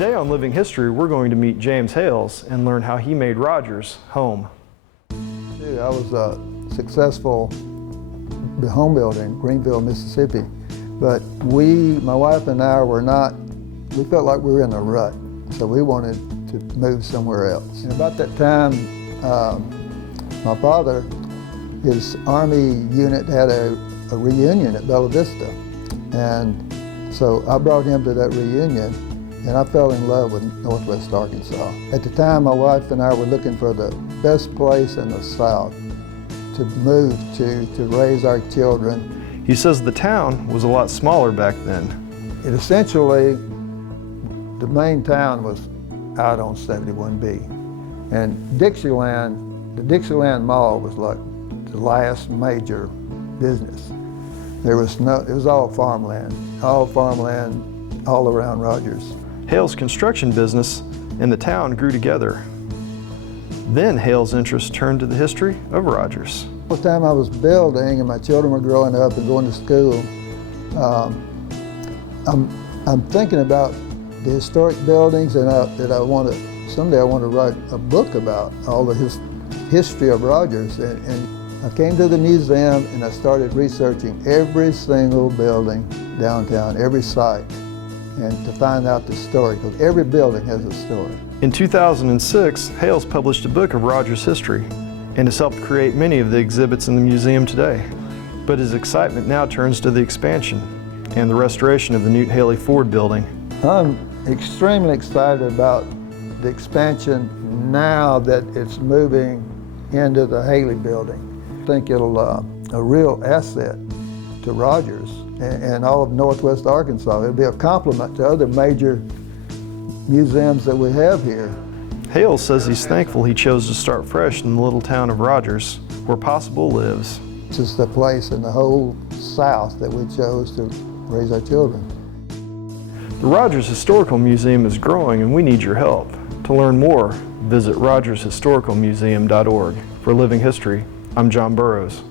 Today on Living History, we're going to meet James Hales and learn how he made Rogers home. I was successful home builder in Greenville, Mississippi, but my wife and I we felt like we were in a rut, so we wanted to move somewhere else. And about that time, my father, his Army unit had a reunion at Bella Vista, and so I brought him to that reunion, and I fell in love with Northwest Arkansas. At the time, my wife and I were looking for the best place in the South to move to raise our children. He says the town was a lot smaller back then. It essentially, the main town was out on 71B. And the Dixieland Mall was like the last major business. It was all farmland all around Rogers. Hales' construction business and the town grew together. Then Hales' interest turned to the history of Rogers. The time I was building and my children were growing up and going to school, I'm thinking about the historic buildings, and someday I want to write a book about all the history of Rogers. And I came to the museum and I started researching every single building downtown, every site, and to find out the story, because every building has a story. In 2006, Hales published a book of Rogers history and has helped create many of the exhibits in the museum today. But his excitement now turns to the expansion and the restoration of the Newt Haley Ford building. I'm extremely excited about the expansion now that it's moving into the Haley building. I think it'll a real asset to Rogers and all of Northwest Arkansas. It'll be a complement to other major museums that we have here. Hales says he's thankful he chose to start fresh in the little town of Rogers, where possible lives. This is the place in the whole South that we chose to raise our children. The Rogers Historical Museum is growing and we need your help. To learn more, visit rogershistoricalmuseum.org. For Living History, I'm John Burrows.